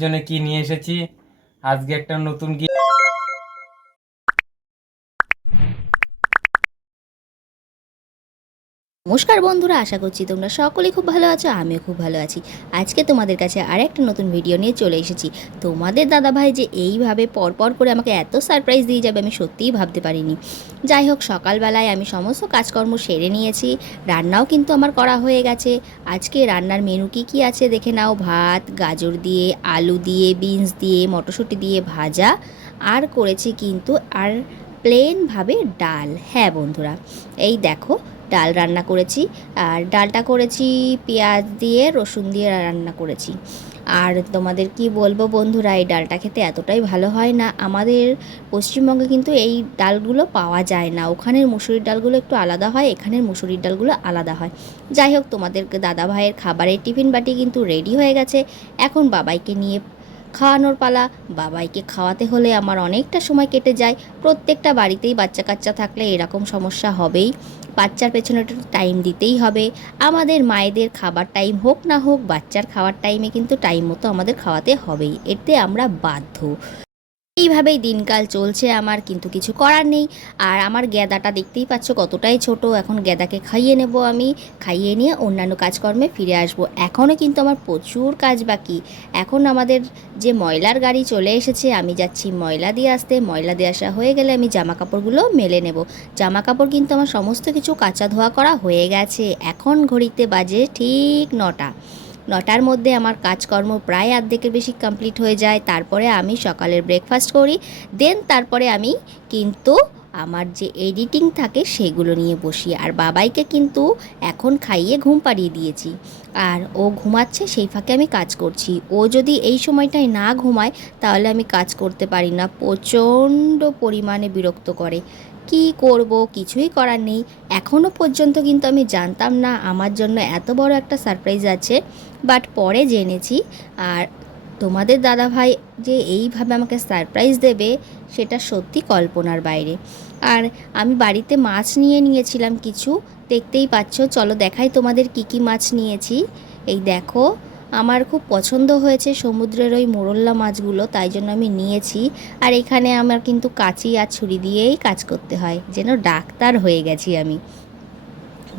জন্য কি নিয়ে এসেছি? আজকে একটা নতুন কি নমস্কার বন্ধুরা, আশা করছি তোমরা সকলেই খুব ভালো আছো, আমিও খুব ভালো আছি। আজকে তোমাদের কাছে আর একটা নতুন ভিডিও নিয়ে চলে এসেছি। তোমাদের দাদাভাই যে এইভাবে পরপর করে আমাকে এত সারপ্রাইজ দিয়ে যাবে আমি সত্যিই ভাবতে পারিনি। যাই হোক, সকালবেলায় আমি সমস্ত কাজকর্ম সেরে নিয়েছি, রান্নাও কিন্তু আমার করা হয়ে গেছে। আজকে রান্নার মেনু কি কি আছে দেখে নাও, ভাত, গাজর দিয়ে, আলু দিয়ে বিনস দিয়ে, মটরশুঁটি দিয়ে ভাজা, আর করেছি কিন্তু আর প্লেনভাবে ডাল। হ্যাঁ বন্ধুরা, এই দেখো ডাল রান্না করেছি। আর ডালটা করেছি পেঁয়াজ দিয়ে, রসুন দিয়ে রান্না করেছি। আর তোমাদের কি বলব বন্ধুরা, এই ডালটা খেতে এতটাই ভালো হয় না। আমাদের পশ্চিমবঙ্গে কিন্তু এই ডালগুলো পাওয়া যায় না। ওখানের মুসুরির ডালগুলো একটু আলাদা হয়, এখানের মুসুরির ডালগুলো আলাদা হয়। যাই হোক, তোমাদের দাদা ভাইয়ের খাবারের টিফিন বাটি কিন্তু রেডি হয়ে গেছে। এখন বাবাইকে নিয়ে খাওয়ানোর পালা। বাবাইকে খাওয়াতে হলে আমার অনেকটা সময় কেটে যায়। প্রত্যেকটা বাড়িতেই বাচ্চা কাচ্চা থাকলে এরকম সমস্যা হবেই। বাচ্চার পেছনে একটু টাইম দিতেই হবে। আমাদের মায়েদের খাবার টাইম হোক না হোক, বাচ্চার খাওয়ার টাইমে কিন্তু টাইম মতো আমাদের খাওয়াতে হবেই। এতে আমরা বাধ্য। এইভাবেই দিনকাল চলছে, আমার কিন্তু কিছু করার নেই। আর আমার গ্যাদাটা দেখতেই পাচ্ছ কতটাই ছোট, এখন গ্যাদাকে খাইয়ে নেব আমি। খাইয়ে নিয়ে অন্যান্য কাজকর্মে ফিরে আসব। এখনও কিন্তু আমার প্রচুর কাজ বাকি। এখন আমাদের যে ময়লার গাড়ি চলে এসেছে, আমি যাচ্ছি ময়লা দিয়ে আসতে। ময়লা দিয়ে আসা হয়ে গেলে আমি জামা কাপড়গুলো মেলে নেব। জামা কাপড় কিন্তু আমার সমস্ত কিছু কাঁচা ধোয়া করা হয়ে গেছে। এখন ঘড়িতে বাজে ঠিক নটা। নটার মধ্যে আমার কাজকর্ম প্রায় অর্ধেকের বেশি কমপ্লিট হয়ে যায়। তারপরে আমি সকালের ব্রেকফাস্ট করি দেন তারপরে আমি কিন্তু আমার যে এডিটিং থাকে সেগুলো নিয়ে বসি। আর বাবাইকে কিন্তু এখন খাইয়ে ঘুম পাড়িয়ে দিয়েছি। আর ও ঘুমাচ্ছে, সেই ফাঁকে আমি কাজ করছি। ও যদি এই সময়টায় না ঘুমায়, তাহলে আমি কাজ করতে পারি না। প্রচণ্ড পরিমাণে বিরক্ত করে। কি করব কিছুই করার নেই। এখনও পর্যন্ত কিন্তু আমি জানতাম না আমার জন্য এত বড় একটা সারপ্রাইজ আছে। বাট পরে জেনেছি। আর তোমাদের দাদাভাই যে এইভাবে আমাকে সারপ্রাইজ দেবে, সেটা সত্যি কল্পনার বাইরে। আর আমি বাড়িতে মাছ নিয়ে নিয়েছিলাম কিছু। দেখতেই পাচ্ছ, চলো দেখাই তোমাদের কি কি মাছ নিয়েছি। এই দেখো আমার খুব পছন্দ হয়েছে সমুদ্রের ওই মোরল্লা মাছগুলো, তাই জন্য আমি নিয়েছি। আর এখানে আমার কিন্তু কাঁচি আর ছুরি দিয়েই কাজ করতে হয়। যেন ডাক্তার হয়ে গেছি আমি।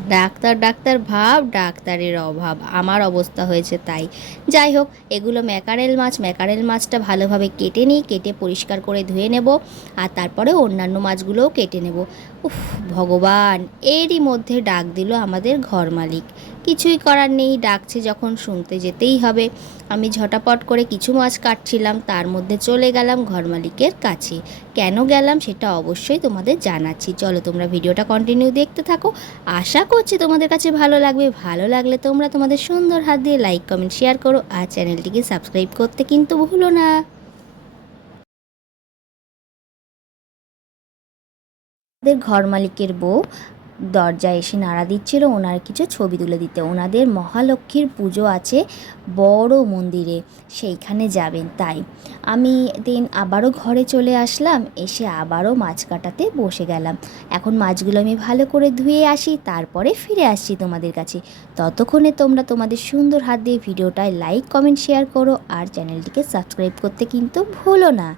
ডাক্তার ডাক্তার ভাব, ডাক্তারের অভাব। আমার অবস্থা হয়েছে তাই। যাই হোক, এগুলো ম্যাকারেল মাছ। ম্যাকারেল মাছটা ভালোভাবে কেটে নিই, কেটে পরিষ্কার করে ধুয়ে নেব। আর তারপরে অন্যান্য মাছগুলোও কেটে নেব। উফ, ভগবান! এরই মধ্যে ডাক দিল আমাদের ঘর মালিক। কিছুই করার নেই, ডাকছে যখন শুনতে যেতেই হবে। আমি ঝটাপট করে কিছু মাছ কাটছিলাম, তার মধ্যে চলে গেলাম ঘর মালিকের কাছে। কেন গেলাম সেটা অবশ্যই তোমাদের জানাচ্ছি। চলো তোমরা ভিডিওটা কন্টিনিউ দেখতে থাকো। আশা করছি তোমাদের কাছে ভালো লাগবে। ভালো লাগলে তোমরা তোমাদের সুন্দর হাত দিয়ে লাইক কমেন্ট শেয়ার করো আর চ্যানেলটিকে সাবস্ক্রাইব করতে কিন্তু ভুলো না। ঘর মালিকের বউ দরজায় এসে নাড়া দিচ্ছিল, ওনার কিছু ছবি তুলে দিতে। ওনাদের মহালক্ষ্মীর পুজো আছে বড় মন্দিরে, সেইখানে যাবেন তাই। আমি দিন আবারও ঘরে চলে আসলাম, এসে আবারও মাছ কাটাতে বসে গেলাম। এখন মাছগুলো আমি ভালো করে ধুয়ে আসি, তারপরে ফিরে আসছি তোমাদের কাছে। ততক্ষণে তোমরা তোমাদের সুন্দর হাত দিয়ে ভিডিওটায় লাইক কমেন্ট শেয়ার করো আর চ্যানেলটিকে সাবস্ক্রাইব করতে কিন্তু ভুলো না।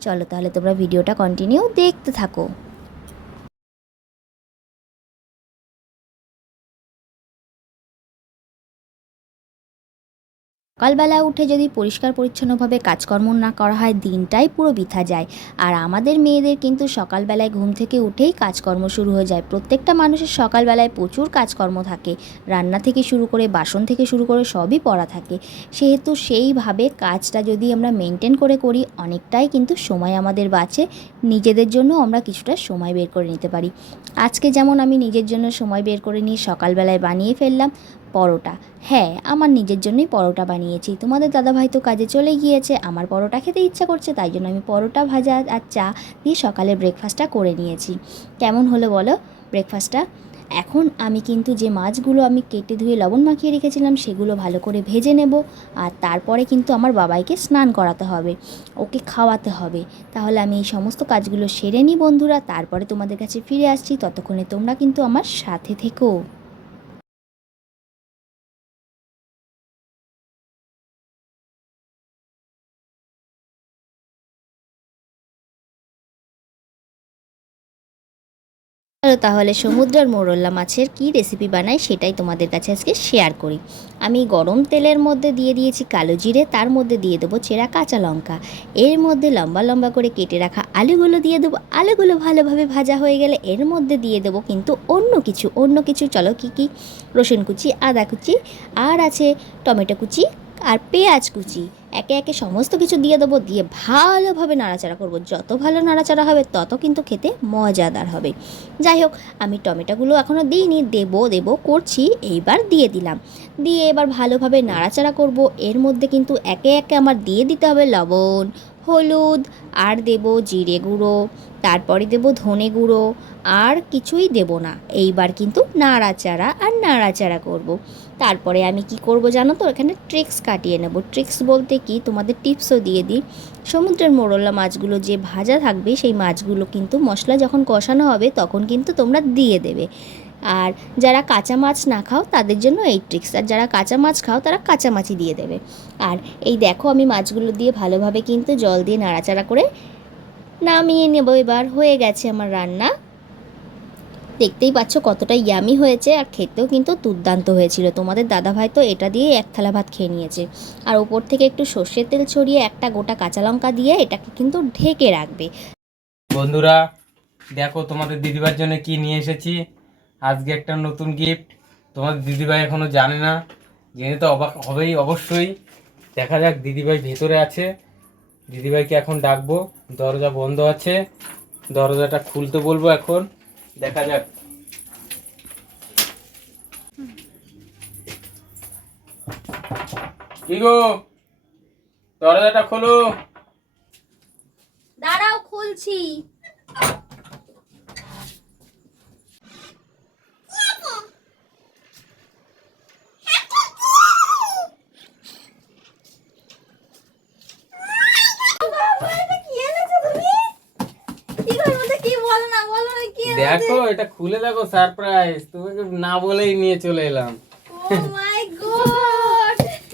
চলো তাহলে তোমরা ভিডিওটা কন্টিনিউ দেখতে থাকো। সকালবেলা উঠে যদি পরিষ্কার পরিচ্ছন্নভাবে কাজকর্ম না করা হয়, দিনটাই পুরো বৃথা যায়। আর আমাদের মেয়েদের কিন্তু সকালবেলায় ঘুম থেকে উঠেই কাজকর্ম শুরু হয়ে যায়। প্রত্যেকটা মানুষের সকালবেলায় প্রচুর কাজকর্ম থাকে। রান্না থেকে শুরু করে, বাসন থেকে শুরু করে সবই পড়া থাকে। সেহেতু সেইভাবে কাজটা যদি আমরা মেনটেন করে করি, অনেকটাই কিন্তু সময় আমাদের বাঁচে। নিজেদের জন্য আমরা কিছুটা সময় বের করে নিতে পারি। আজকে যেমন আমি নিজের জন্য সময় বের করে নিয়ে সকালবেলায় বানিয়ে ফেললাম পরোটা। হ্যাঁ আমার নিজের জন্যই পরোটা বানিয়েছি। তোমাদের দাদাভাই তো কাজে চলে গিয়েছে। আমার পরোটা খেতে ইচ্ছা করছে, তাই জন্য আমি পরোটা, ভাজা আর চা দিয়ে সকালে ব্রেকফাস্টটা করে নিয়েছি। কেমন হলো বলো ব্রেকফাস্টটা এখন আমি কিন্তু যে মাছগুলো আমি কেটে ধুয়ে লবণ মাখিয়ে রেখেছিলাম, সেগুলো ভালো করে ভেজে নেব। আর তারপরে কিন্তু আমার বাবাইকে স্নান করাতে হবে, ওকে খাওয়াতে হবে। তাহলে আমি এই সমস্ত কাজগুলো সেরে নিই বন্ধুরা। তারপরে তোমাদের কাছে ফিরে আসছি। ততক্ষণে তোমরা কিন্তু আমার সাথে থেকো। চলো তাহলে সমুদ্রের মোরল্লা মাছের কি রেসিপি বানাই সেটাই তোমাদের কাছে আজকে শেয়ার করি। আমি গরম তেলের মধ্যে দিয়ে দিয়েছি কালো জিরে, তার মধ্যে দিয়ে দেবো চেরা কাঁচা লঙ্কা। এর মধ্যে লম্বা লম্বা করে কেটে রাখা আলুগুলো দিয়ে দেবো। আলুগুলো ভালোভাবে ভাজা হয়ে গেলে এর মধ্যে দিয়ে দেবো কিন্তু অন্য কিছু অন্য কিছু চলো কী কী? রসুন কুচি, আদা কুচি, আর আছে টমেটো কুচি আর পেঁয়াজ কুচি। একে একে সমস্ত কিছু দিয়ে দেবো, দিয়ে ভালোভাবে নাড়াচাড়া করব। যত ভালো নাড়াচাড়া হবে, তত কিন্তু খেতে মজাদার হবে। যাই হোক, আমি টমেটোগুলো এখনও দিইনি, দেবো দেবো, করছি, এইবার দিয়ে দিলাম। দিয়ে এবার ভালোভাবে নাড়াচাড়া করব। এর মধ্যে কিন্তু একে একে আমার দিয়ে দিতে হবে লবণ, হলুদ, আর দেব জিরে গুঁড়ো, তারপরে দেব ধনে গুঁড়ো, আর কিছুই দেব না। এইবার কিন্তু নাড়াচাড়া আর নাড়াচাড়া করব। তারপরে আমি কি করব জানো তো? এখানে ট্রিক্স কাটিয়ে নেব। ট্রিক্স বলতে কি? তোমাদের টিপসও দিয়ে দিই। সমুদ্রের মোরলা মাছগুলো যে ভাজা থাকবে, সেই মাছগুলো কিন্তু মশলা যখন কষানো হবে, তখন কিন্তু তোমরা দিয়ে দেবে। আর যারা কাঁচা মাছ না খাও, তাদের জন্য এই ট্রিক্স আর যারা কাঁচা মাছ খাও, তারা কাঁচা মাছই দিয়ে দেবে। আর এই দেখো, আমি মাছগুলো দিয়ে ভালোভাবে কিন্তু জল দিয়ে নাড়াচাড়া করে নামিয়ে নেব এবার। হয়ে গেছে আমার রান্না। দেখতেই পাচ্ছ কতটা ইয়ামি হয়েছে আর খেতেও কিন্তু দুর্দান্ত হয়েছিল। তোমাদের দাদাভাই তো এটা দিয়ে এক থালা ভাত খেয়ে নিয়েছে। আর ওপর থেকে একটু সর্ষের তেল ছড়িয়ে একটা গোটা কাঁচা লঙ্কা দিয়ে এটাকে কিন্তু ঢেকে রাখবে। বন্ধুরা, দেখো তোমাদের দিদিভাইয়ের জন্য কি নিয়ে এসেছি। আজকে একটা নতুন গিফট তোমাদের দিদিভাই এখনও জানে না। জেনে তো অবাক হবেই অবশ্যই। দেখা যাক দিদিভাই ভেতরে আছে। দিদিভাইকে এখন ডাকবো। দরজা বন্ধ আছে। দরজাটা খুলতে বলব এখন। দেখা যাক। কি গো? দরজাটা খোলো। দাঁড়াও খুলছি। দেখো এটা খুলে দেখো সারপ্রাইজ তোমাকে না বলেই নিয়ে চলে এলাম। মাই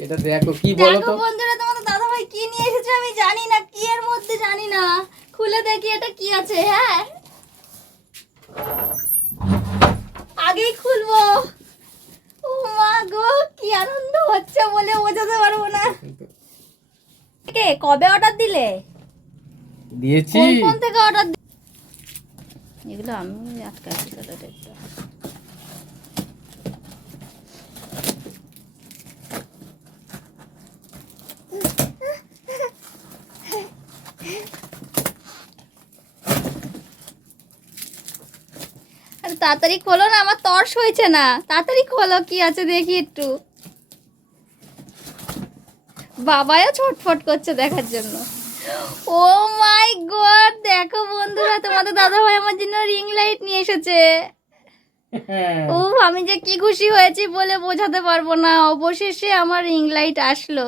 এটা দেখো কি বলো তো? বন্ধুরা তোমাদের দাদা ভাই কি নিয়ে এসেছে আমি জানি না কি এর মধ্যে জানি না। খুলে দেখি এটা কি আছে হ্যাঁ? আগেই খুলবো। ও মা গো কি আনন্দ হচ্ছে বলে বোঝাতে পারব না। কে কবে অর্ডার দিলে? দিয়েছি। কোন থেকে অর্ডার এগুলো আমি আটকাচ্ছি দাদা দেখতে আরে তাড়াতাড়ি খোলো না, আমার তর্স হয়েছে না। তাড়াতাড়ি খোলো, কি আছে দেখি একটু। বাবাও ছটফট করছে দেখার জন্য। ও মাই গড দেখো বন্ধুরা তোমাদের দাদা ভাই আমার জন্য রিং লাইট নিয়ে এসেছে। ও আমি যে কি খুশি হয়েছি বলে বোঝাতে পারব না অবশেষে আমার রিং লাইট আসলো।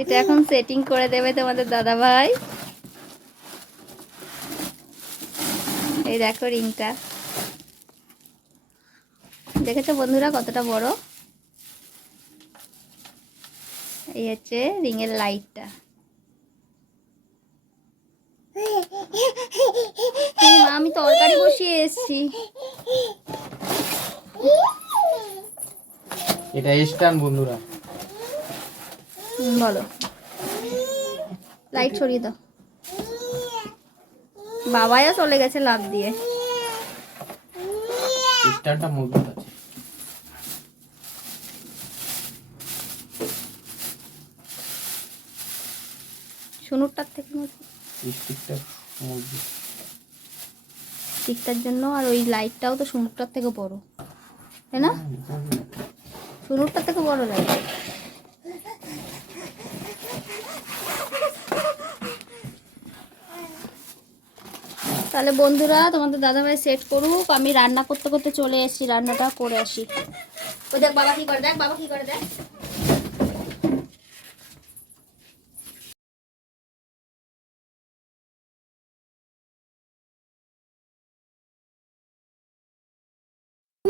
এটা এখন সেটিং করে দেবে তোমাদের দাদা ভাই এই দেখো রিংটা দেখেছ বন্ধুরা কতটা বড়? এই হচ্ছে রিং এর লাইটটা আমি তরকারি বসিয়ে এসেছি। এটা স্ট্যান্ড বন্ধুরা। বলো। লাইট ছড়িয়ে দাও। বাবাও চলে গেছে লাভ দিয়ে। স্ট্যান্ডটা মজবুত আছে। সুনুরটার থেকে মজবুত। স্টিকটা মজবুত। দিকটার জন্য আর ওই লাইটটাও তো সুনুরটার থেকে বড়। তাই না? সুনুরটার থেকে বড় লাইট তাহলে বন্ধুরা, তোমাদের দাদাভাই সেট করুক, আমি রান্না করতে করতে চলে এসেছি, রান্নাটা করে আসি। ওই দেখ বাবা কি করে, দেখ বাবা কি করে, দেখ।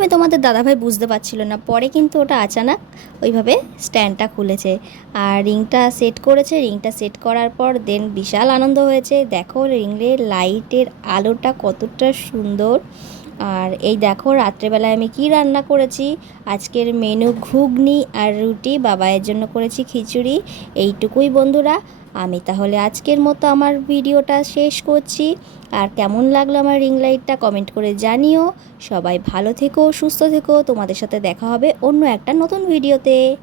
প্রথমে তোমাদের দাদাভাই বুঝতে পারছিল না, পরে কিন্তু ওটা আচানক ওইভাবে স্ট্যান্ডটা খুলেছে। আর রিংটা সেট করেছে, রিংটা সেট করার পর দেন বিশাল আনন্দ হয়েছে। দেখো রিংয়ের লাইটের আলোটা কতটা সুন্দর। আর এই দেখো রাত্রেবেলায় আমি কি রান্না করেছি? আজকের মেনু ঘুগনি আর রুটি বাবাইয়ের জন্য করেছি খিচুড়ি। এইটুকুই বন্ধুরা। আমি তাহলে আজকের মতো আমার ভিডিওটা শেষ করছি। আর কেমন লাগল আমার রিং লাইটটা কমেন্ট করে জানিও। সবাই ভালো থেকো, সুস্থ থেকো। তোমাদের সাথে দেখা হবে অন্য একটা নতুন ভিডিওতে।